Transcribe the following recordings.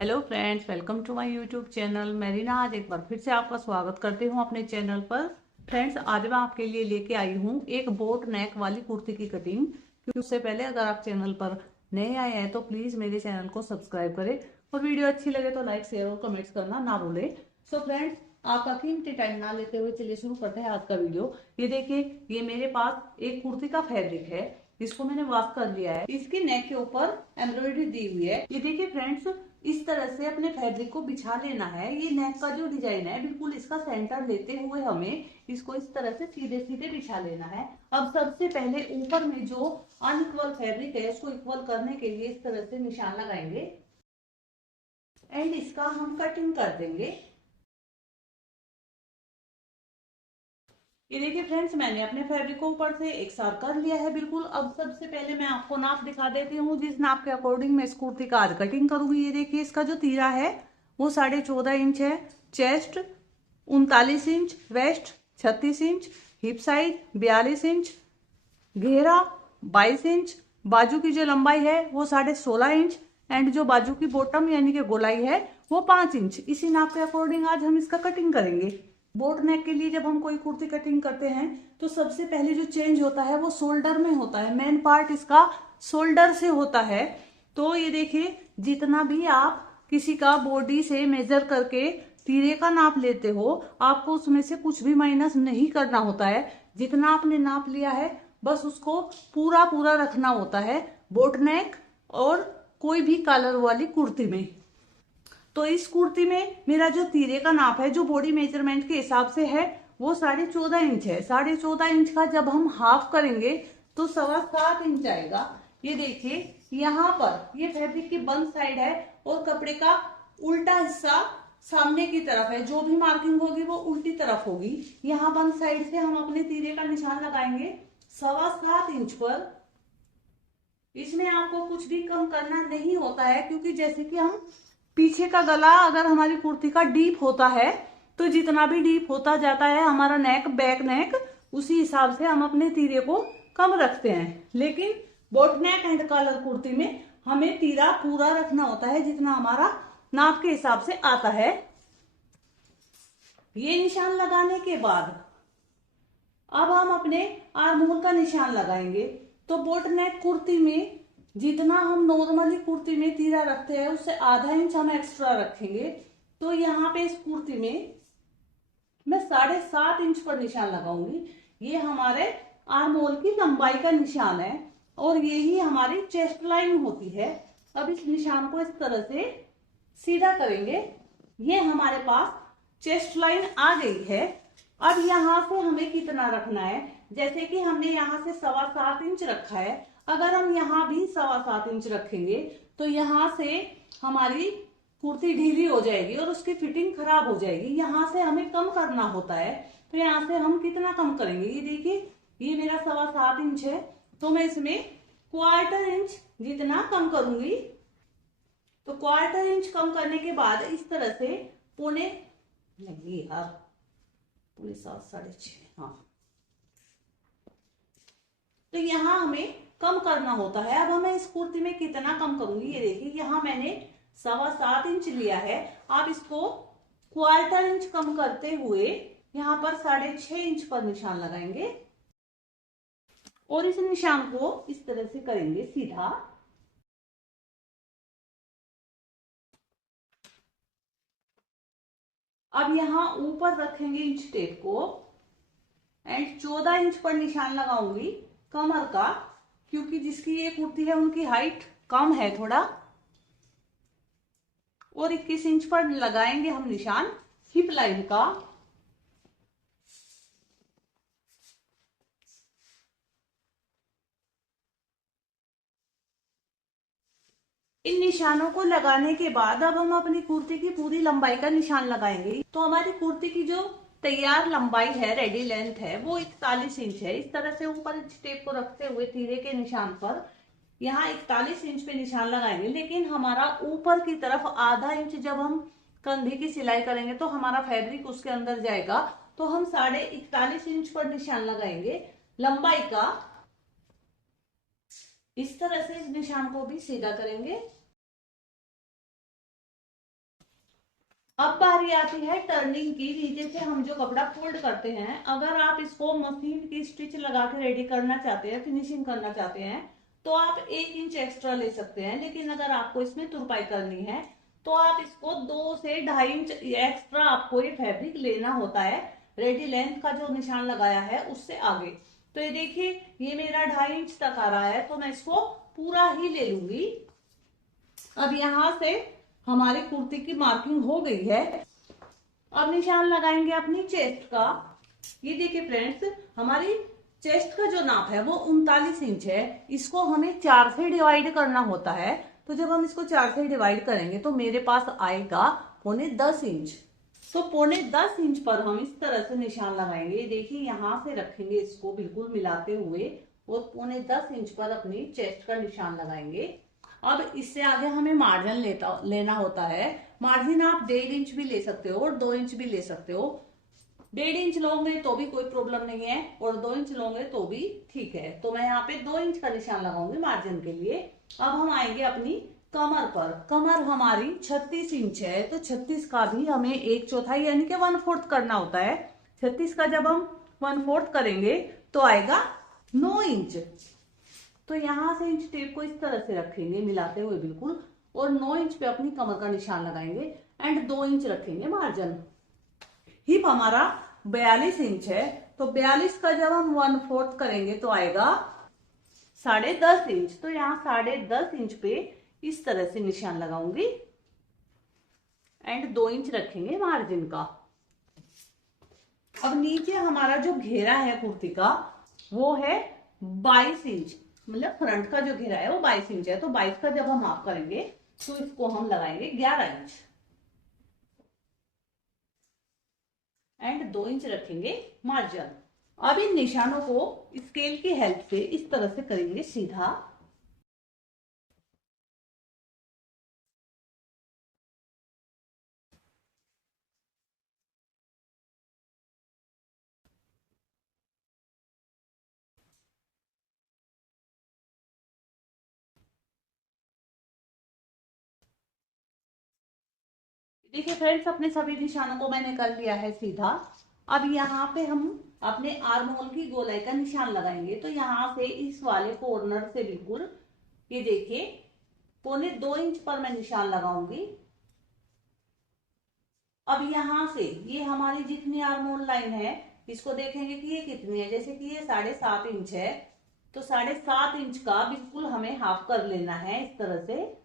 Hello friends, welcome to my YouTube channel. मैं रीना आज एक बार फिर से आपका स्वागत करती हूँ अपने चैनल पर। फ्रेंड्स, आज मैं आपके लिए लेके आई हूँ एक बोट नेक वाली कुर्ती की कटिंग। क्योंकि उससे पहले अगर आप चैनल पर नए आए हैं तो प्लीज़ मेरे चैनल को सब्सक्राइब करें और वीडियो अच्छी लगे तो लाइक शेयर और कमेंट्स करना ना भूलें। सो फ्रेंड्स, आपका कीमती टाइम ना लेते हुए चलिए शुरू करते हैं आज का वीडियो। ये देखिए, ये मेरे पास एक कुर्ती का फैब्रिक है। इसको मैंने वॉश कर लिया है। इसकी नेक के ऊपर एम्ब्रॉयडरी दी हुई है। ये देखिए फ्रेंड्स, इस तरह से अपने फैब्रिक को बिछा लेना है। ये नेक का जो डिजाइन है बिल्कुल इसका सेंटर लेते हुए हमें इसको इस तरह से सीधे सीधे बिछा लेना है। अब सबसे पहले ऊपर में जो अनइक्वल फैब्रिक है उसको इक्वल करने के लिए इस तरह से निशान लगाएंगे एंड इसका हम कटिंग कर देंगे। ये देखिए फ्रेंड्स, मैंने अपने फैब्रिक को ऊपर से एक साथ कर लिया है बिल्कुल। अब सबसे पहले मैं आपको नाप दिखा देती हूँ जिस नाप के अकॉर्डिंग मैं इस कुर्ती का आज कटिंग करूंगी। ये देखिए, इसका जो तीरा है वो 14.5 इंच है। Chest 39 inch, waist 36 inch, hip size 42 inch, घेरा 22 इंच, बाजू की जो लंबाई है वो 16.5 इंच एंड जो बाजू की बॉटम यानी कि गोलाई है वो 5 इंच। इसी नाप के अकॉर्डिंग आज हम इसका कटिंग करेंगे। बोट नेक के लिए जब हम कोई कुर्ती कटिंग करते हैं तो सबसे पहले जो चेंज होता है वो शोल्डर में होता है। मेन पार्ट इसका शोल्डर से होता है। तो ये देखिए, जितना भी आप किसी का बॉडी से मेजर करके तीरे का नाप लेते हो, आपको उसमें से कुछ भी माइनस नहीं करना होता है। जितना आपने नाप लिया है बस उसको पूरा पूरा रखना होता है बोट नेक और कोई भी कलर वाली कुर्ती में। तो इस कुर्ती में मेरा जो तीरे का नाप है जो बॉडी मेजरमेंट के हिसाब से है वो 14.5 इंच है। 14.5 इंच का जब हम हाफ करेंगे तो 7.25 इंच आएगा। ये देखिए, यहाँ पर ये फैब्रिक की बंद साइड है और कपड़े का उल्टा हिस्सा सामने की तरफ है। जो भी मार्किंग होगी वो उल्टी तरफ होगी। यहाँ बंद साइड से हम अपने तीरे का निशान लगाएंगे 7.25 इंच पर। इसमें आपको कुछ भी कम करना नहीं होता है, क्योंकि जैसे कि हम पीछे का गला अगर हमारी कुर्ती का डीप होता है तो जितना भी डीप होता जाता है हमारा नेक, बैक नेक, उसी हिसाब से हम अपने तीरे को कम रखते हैं। लेकिन boat neck and collar kurti में हमें तीरा पूरा रखना होता है जितना हमारा नाप के हिसाब से आता है। ये निशान लगाने के बाद अब हम अपने आर्म होल का निशान लगाएंगे। तो बोट नेक कुर्ती में जितना हम नॉर्मली कुर्ती में तीरा रखते हैं उससे आधा इंच हम एक्स्ट्रा रखेंगे। तो यहाँ पे इस कुर्ती में मैं 7.5 इंच पर निशान लगाऊंगी। ये हमारे आर्म होल की लंबाई का निशान है और यही हमारी चेस्ट लाइन होती है। अब इस निशान को इस तरह से सीधा करेंगे। ये हमारे पास चेस्ट लाइन आ गई है। अब यहाँ से हमें कितना रखना है, जैसे कि हमने यहाँ से 7.25 इंच रखा है। अगर हम यहाँ भी 7.25 इंच रखेंगे तो यहाँ से हमारी कुर्ती ढीली हो जाएगी और उसकी फिटिंग खराब हो जाएगी। यहाँ से हमें कम करना होता है। तो यहाँ से हम कितना कम करेंगे, ये देखिए, ये मेरा 7.25 इंच है तो मैं इसमें 1/4 इंच जितना कम करूंगी। तो 1/4 इंच कम करने के बाद इस तरह से पौने, नहीं यार, 7, 6.5, हाँ, तो यहाँ हमें कम करना होता है। अब हमें इस कुर्ती में कितना कम करूंगी, ये देखिए, यहाँ मैंने 7.25 इंच लिया है। आप इसको 1/4 इंच कम करते हुए यहाँ पर 6.5 इंच पर निशान लगाएंगे और इस निशान को इस तरह से करेंगे सीधा। अब यहाँ ऊपर रखेंगे इंच टेप को एंड 14 इंच पर निशान लगाऊंगी कमर का, क्योंकि जिसकी ये कुर्ती है उनकी हाइट कम है थोड़ा। और 21 इंच पर लगाएंगे हम निशान हिप लाइन का। इन निशानों को लगाने के बाद अब हम अपनी कुर्ती की पूरी लंबाई का निशान लगाएंगे। तो हमारी कुर्ती की जो तैयार लंबाई है, रेडी लेंथ है, वो 41 इंच है। इस तरह से ऊपर इंच टेप को रखते हुए तीरे के निशान पर यहाँ 41 इंच पे निशान लगाएंगे। लेकिन हमारा ऊपर की तरफ आधा इंच जब हम कंधे की सिलाई करेंगे तो हमारा फैब्रिक उसके अंदर जाएगा। तो हम 41.5 इंच पर निशान लगाएंगे लंबाई का। इस तरह से इस निशान को भी सीधा करेंगे। अब बारी आती है टर्निंग की। नीचे से हम जो कपड़ा फोल्ड करते हैं, अगर आप इसको मशीन की स्टिच लगा के रेडी करना चाहते हैं, फिनिशिंग करना चाहते हैं, तो आप 1 इंच एक्स्ट्रा ले सकते हैं। लेकिन अगर आपको इसमें तुरपाई करनी है तो आप इसको 2 से 2.5 इंच एक्स्ट्रा आपको ये फैब्रिक लेना होता है, रेडी लेंथ का जो निशान लगाया है उससे आगे। तो ये देखिए, ये मेरा 2.5 इंच तक आ रहा है, तो मैं इसको पूरा ही ले लूंगी। अब यहां से हमारी कुर्ती की मार्किंग हो गई है। अब निशान लगाएंगे अपनी चेस्ट का। ये देखिए फ्रेंड्स, हमारी चेस्ट का जो नाप है वो 39 इंच है। इसको हमें 4 से डिवाइड करना होता है। तो जब हम इसको 4 से डिवाइड करेंगे तो मेरे पास आएगा 9.25 इंच। तो 9.25 इंच पर हम इस तरह से निशान लगाएंगे। देखिए, यहां से रखेंगे इसको बिल्कुल मिलाते हुए और 9.10 इंच पर अपनी चेस्ट का निशान लगाएंगे। अब इससे आगे हमें मार्जिन लेना होता है। मार्जिन आप 1.5 इंच भी ले सकते हो और 2 इंच भी ले सकते हो। 1.5 इंच लोगे तो भी कोई प्रॉब्लम नहीं है और 2 इंच लोगे तो भी ठीक है। तो मैं यहाँ पे 2 इंच का निशान लगाऊंगी मार्जिन के लिए। अब हम आएंगे अपनी कमर पर। कमर हमारी 36 इंच है, तो 36 का भी हमें 1/4 यानी कि 1/4 करना होता है। 36 का जब हम 1/4 करेंगे तो आएगा 9 इंच। तो यहां से इंच टेप को इस तरह से रखेंगे मिलाते हुए बिल्कुल, और 9 इंच पे अपनी कमर का निशान लगाएंगे एंड 2 इंच रखेंगे मार्जिन। हिप हमारा 42 इंच है, तो 42 का जब हम 1/4 करेंगे तो आएगा 10.5 इंच। तो यहाँ 10.5 इंच पे इस तरह से निशान लगाऊंगी एंड 2 इंच रखेंगे मार्जिन का। अब नीचे हमारा जो घेरा है कुर्ती का वो है 22 इंच, मतलब फ्रंट का जो घेरा है वो 22 इंच है। तो 22 का जब हम माप करेंगे तो इसको हम लगाएंगे 11 इंच एंड 2 इंच रखेंगे मार्जिन। अब इन निशानों को स्केल की हेल्प से इस तरह से करेंगे सीधा। देखिए फ्रेंड्स, अपने सभी निशानों को मैंने कर लिया है सीधा। अब यहाँ पे हम अपने आर्म होल की गोलाई का निशान लगाएंगे। तो यहाँ से इस वाले कॉर्नर से बिल्कुल, ये देखिए, 1.25 इंच पर मैं निशान लगाऊंगी। अब यहां से ये हमारी जितनी आर्म होल लाइन है इसको देखेंगे कि ये कितनी है। जैसे कि ये 7.5 इंच है, तो 7.5 इंच का बिल्कुल हमें हाफ कर लेना है इस तरह से।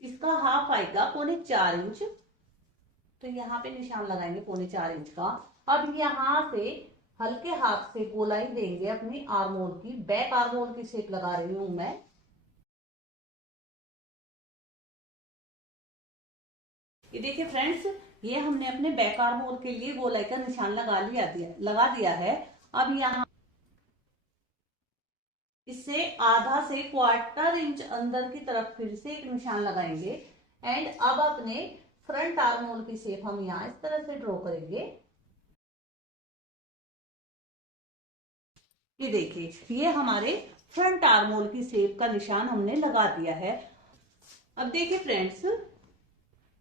इसका हाफ आएगा 3.25 इंच। तो यहाँ पे निशान लगाएंगे 3.25 इंच का। अब यहाँ से हल्के हाथ से गोलाई देंगे अपनी आर्म होल की। बैक आर्म होल की शेप लगा रही हूं मैं। ये देखिए फ्रेंड्स, ये हमने अपने बैक आर्म होल के लिए गोलाई का निशान लगा दिया है। अब यहाँ इससे आधा से 1/4 इंच अंदर की तरफ फिर से एक निशान लगाएंगे एंड अब अपने फ्रंट आर्म होल की शेप हम यहाँ इस तरह से ड्रॉ करेंगे। ये देखिए, ये हमारे फ्रंट आर्म होल की शेप का निशान हमने लगा दिया है। अब देखिए फ्रेंड्स,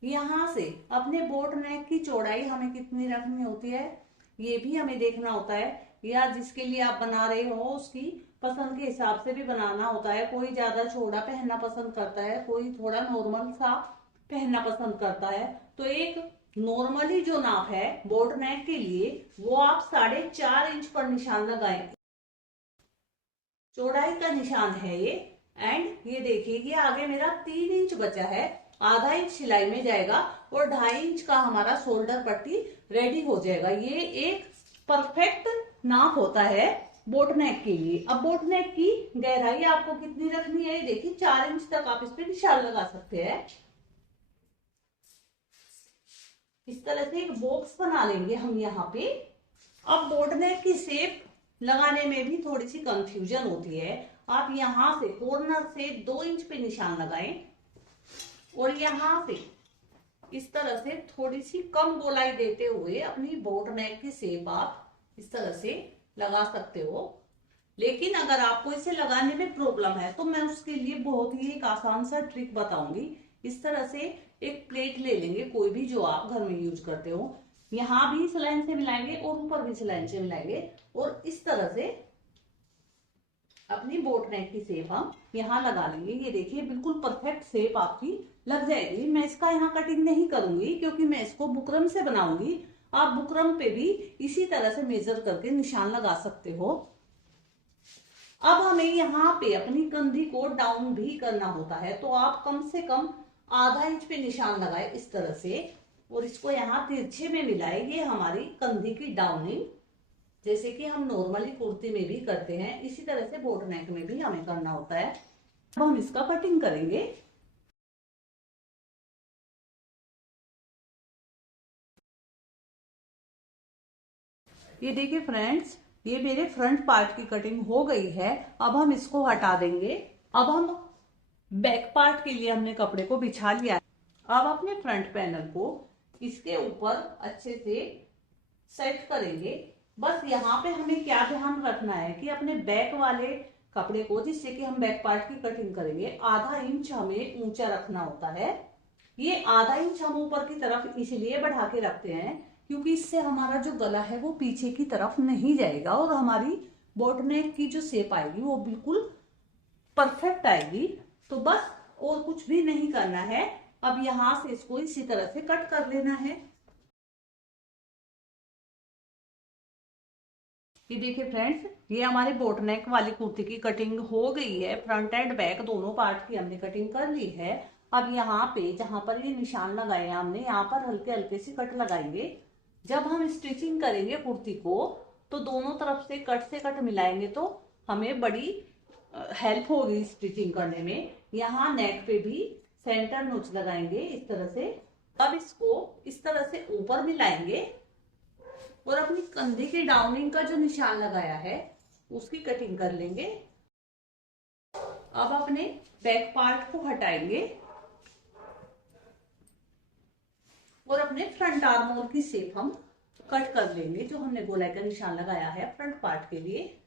यहां से अपने बोट नेक की चौड़ाई हमें कितनी रखनी होती है ये भी हमें देखना होता है, या जिसके लिए आप बना रहे हो उसकी पसंद के हिसाब से भी बनाना होता है। कोई ज्यादा चौड़ा पहनना पसंद करता है, कोई थोड़ा नॉर्मल सा पहनना पसंद करता है। तो एक नॉर्मली जो नाप है बोट नेक के लिए वो आप 4.5 इंच पर निशान लगाएं। चौड़ाई का निशान है ये। एंड ये देखिए, ये आगे मेरा 3 इंच बचा है। आधा इंच सिलाई में जाएगा और 2.5 इंच का हमारा शोल्डर पट्टी रेडी हो जाएगा। ये एक परफेक्ट नाप होता है बोट नेक के लिए। अब बोट नेक की गहराई आपको कितनी रखनी है, ये देखिए 4 इंच तक आप इस पे निशान लगा सकते हैं। इस तरह से एक बॉक्स बना लेंगे हम यहाँ पे। अब बोट नेक की शेप लगाने में भी थोड़ी सी कंफ्यूजन होती है। आप यहां से कॉर्नर से 2 इंच पे निशान लगाएं और यहां से इस तरह से थोड़ी सी कम गोलाई देते हुए अपनी बोट नेक की शेप आप इस तरह से लगा सकते हो। लेकिन अगर आपको इसे लगाने में प्रॉब्लम है तो मैं उसके लिए बहुत ही एक आसान सा ट्रिक बताऊंगी। इस तरह से एक प्लेट ले लेंगे, कोई भी जो आप घर में यूज करते हो, यहाँ भी सिलाइन से मिलाएंगे और ऊपर भी सिलाइन से मिलाएंगे, और इस तरह से अपनी बोट नेक की शेप हम यहाँ लगा लेंगे। ये देखिए बिल्कुल परफेक्ट शेप आपकी लग जाएगी। मैं इसका यहाँ कटिंग नहीं करूंगी क्योंकि मैं इसको बुकरम से बनाऊंगी। आप बुकरम पे भी इसी तरह से मेजर करके निशान लगा सकते हो। अब हमें यहाँ पे अपनी कंधी को डाउन भी करना होता है, तो आप कम से कम आधा इंच पे निशान लगाए इस तरह से, और इसको यहाँ तिरछे में मिलाए। ये हमारी कंधी की डाउनिंग, जैसे कि हम नॉर्मली कुर्ती में भी करते हैं, इसी तरह से बोट नेक में भी हमें करना होता है। अब हम इसका कटिंग करेंगे। ये देखिए फ्रेंड्स, ये मेरे फ्रंट पार्ट की कटिंग हो गई है। अब हम इसको हटा देंगे। अब हम बैक पार्ट के लिए हमने कपड़े को बिछा लिया है। अब अपने फ्रंट पैनल को इसके ऊपर अच्छे से सेट करेंगे। बस यहाँ पे हमें क्या ध्यान रखना है कि अपने बैक वाले कपड़े को, जिससे कि हम बैक पार्ट की कटिंग करेंगे, आधा इंच हमें ऊंचा रखना होता है। ये आधा इंच हम ऊपर की तरफ इसलिए बढ़ा के रखते हैं क्योंकि इससे हमारा जो गला है वो पीछे की तरफ नहीं जाएगा और हमारी बोट नेक की जो शेप आएगी वो बिल्कुल परफेक्ट आएगी। तो बस और कुछ भी नहीं करना है। अब यहां से इसको इसी तरह से कट कर लेना है। ये देखिए फ्रेंड्स, ये हमारे बोट नेक वाली कुर्ती की कटिंग हो गई है। फ्रंट एंड बैक दोनों पार्ट की हमने कटिंग कर ली है। अब यहाँ पे जहां पर ये निशान लगाए हैं हमने, यहाँ पर हल्के हल्के से कट लगाएंगे। जब हम स्टिचिंग करेंगे कुर्ती को तो दोनों तरफ से कट मिलाएंगे तो हमें बड़ी हेल्प होगी स्टिचिंग करने में। यहाँ नेक पे भी सेंटर नोच लगाएंगे इस तरह से। अब इसको इस तरह से ऊपर मिलाएंगे और अपनी कंधे की डाउनिंग का जो निशान लगाया है उसकी कटिंग कर लेंगे। अब अपने बैक पार्ट को हटाएंगे और अपने फ्रंट आर्म होल की शेप हम कट कर लेंगे, जो हमने गोलाई का निशान लगाया है फ्रंट पार्ट के लिए।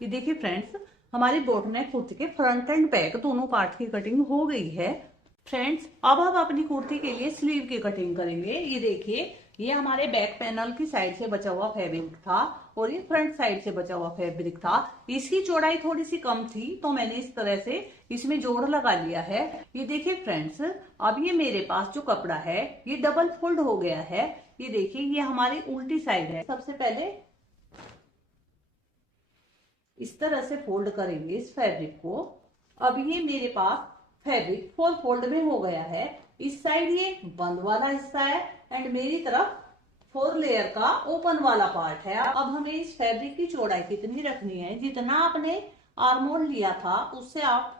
ये देखिए फ्रेंड्स, हमारी बोट नेक कुर्ती के फ्रंट एंड बैक दोनों पार्ट की कटिंग हो गई है। फ्रेंड्स, अब हम अपनी कुर्ती के लिए स्लीव की कटिंग करेंगे। ये देखिए, ये हमारे बैक पैनल की साइड से बचा हुआ फैब्रिक था और ये फ्रंट साइड से बचा हुआ फैब्रिक था। इसकी चौड़ाई थोड़ी सी कम थी तो मैंने इस तरह से इसमें जोड़ लगा लिया है। ये देखिए फ्रेंड्स, अब ये मेरे पास जो कपड़ा है ये डबल फोल्ड हो गया है। ये देखिए, ये हमारी उल्टी साइड है। सबसे पहले इस तरह से फोल्ड करेंगे इस फैब्रिक को। अब ये मेरे पास फैब्रिक 4 फोल्ड में हो गया है। इस साइड ये बंद वाला हिस्सा है एंड मेरी तरफ 4 लेयर का ओपन वाला पार्ट है। अब हमें इस फैब्रिक की चौड़ाई कितनी रखनी है, जितना आपने आर्मोल लिया था उससे आप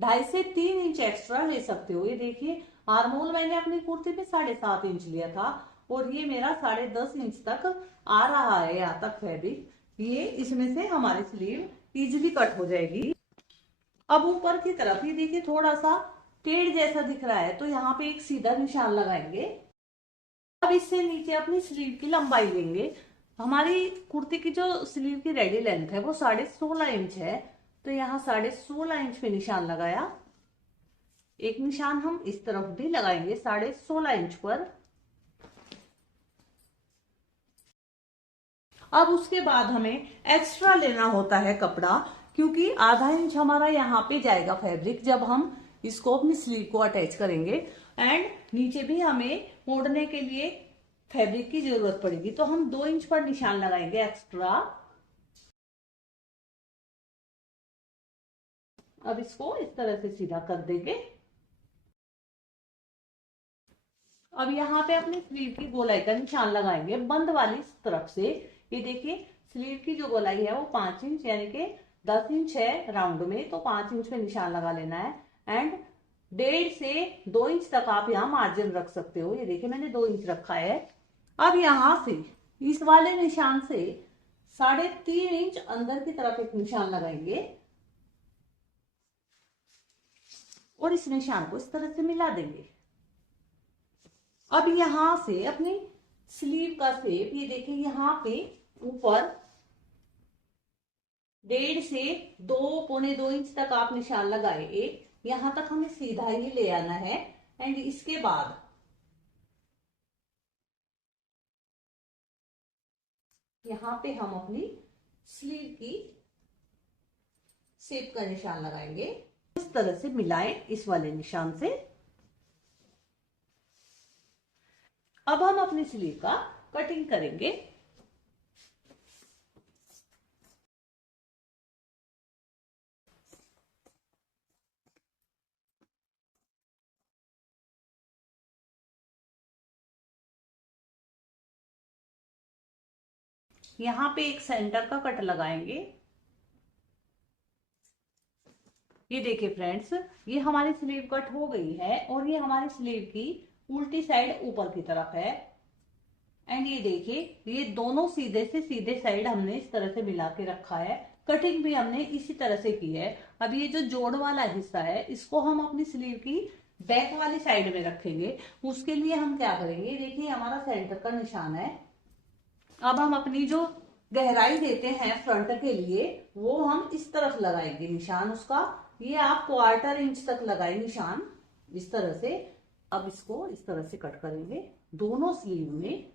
2.5 से 3 इंच एक्स्ट्रा ले सकते हो। ये देखिए, आर्मोल मैंने अपनी कुर्ती पे 7.5 इंच लिया था और ये मेरा 10.5 इंच तक आ रहा है यहाँ तक फैब्रिक। ये इसमें से हमारी स्लीव इजीली कट हो जाएगी। अब ऊपर की तरफ ये देखिए थोड़ा सा टेढ़ जैसा दिख रहा है तो यहाँ पे एक सीधा निशान लगाएंगे। अब इससे नीचे अपनी स्लीव की लंबाई लेंगे। हमारी कुर्ती की जो स्लीव की रेडी लेंथ है वो 16.5 इंच है, तो यहाँ 16.5 इंच पे निशान लगाया। एक निशान हम इस तरफ भी लगाएंगे 16.5 इंच पर। अब उसके बाद हमें एक्स्ट्रा लेना होता है कपड़ा, क्योंकि आधा इंच हमारा यहाँ पे जाएगा फैब्रिक जब हम इसको अपनी स्लीव को अटैच करेंगे एंड नीचे भी हमें मोड़ने के लिए फैब्रिक की जरूरत पड़ेगी, तो हम 2 इंच पर निशान लगाएंगे एक्स्ट्रा। अब इसको इस तरह से सीधा कर देंगे। अब यहाँ पे अपनी स्लीव की गोलाई का निशान लगाएंगे बंद वाली तरफ से। ये देखिए, स्लीव की जो गोलाई है वो 5 इंच यानी कि 10 इंच है राउंड में, तो 5 इंच पे निशान लगा लेना है एंड 1.5 से 2 इंच तक आप यहाँ मार्जिन रख सकते हो। ये देखिए, मैंने 2 इंच रखा है। अब यहाँ से इस वाले निशान से 3.5 इंच अंदर की तरफ एक निशान लगाएंगे और इस निशान को इस तरह से मिला देंगे। अब यहां से अपनी स्लीव का शेप, ये देखिए यहाँ पे ऊपर 1.5 से 2, पौने 2 इंच तक आप निशान लगाए एक, यहां तक हमें सीधा ही ले आना है। एंड इसके बाद यहाँ पे हम अपनी स्लीव की शेप का निशान लगाएंगे। इस तरह से मिलाएं इस वाले निशान से। अब हम अपनी स्लीव का कटिंग करेंगे। यहाँ पे एक सेंटर का कट लगाएंगे। ये देखिए फ्रेंड्स, ये हमारी स्लीव कट हो गई है और ये हमारी स्लीव की उल्टी साइड ऊपर की तरफ है। एंड ये देखिए, ये दोनों सीधे से सीधे साइड हमने इस तरह से मिला के रखा है। कटिंग भी हमने इसी तरह से की है। अब ये जो जोड़ वाला हिस्सा है, इसको हम अपनी स्लीव की बैक वाली साइड में रखेंगे। उसके लिए हम क्या करेंगे, देखिए हमारा सेंटर का निशान है। अब हम अपनी जो गहराई देते हैं फ्रंट के लिए, वो हम इस तरफ लगाएंगे निशान उसका। ये आप 1/4 इंच तक लगाए निशान इस तरह से। अब इसको इस तरह से कट करेंगे दोनों स्लीव में।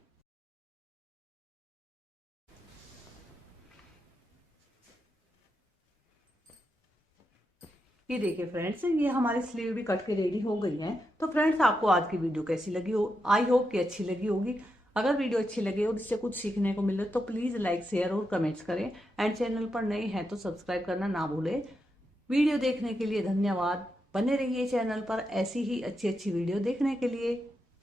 ये देखिए फ्रेंड्स, ये हमारी स्लीव भी कट के रेडी हो गई है। तो फ्रेंड्स, आपको आज की वीडियो कैसी लगी हो? आई होप कि अच्छी लगी होगी। अगर वीडियो अच्छी लगी और इससे कुछ सीखने को मिले तो प्लीज लाइक, शेयर और कमेंट्स करें। एंड चैनल पर नए हैं तो सब्सक्राइब करना ना भूलें। वीडियो देखने के लिए धन्यवाद। बने रहिए चैनल पर ऐसी ही अच्छी अच्छी वीडियो देखने के लिए।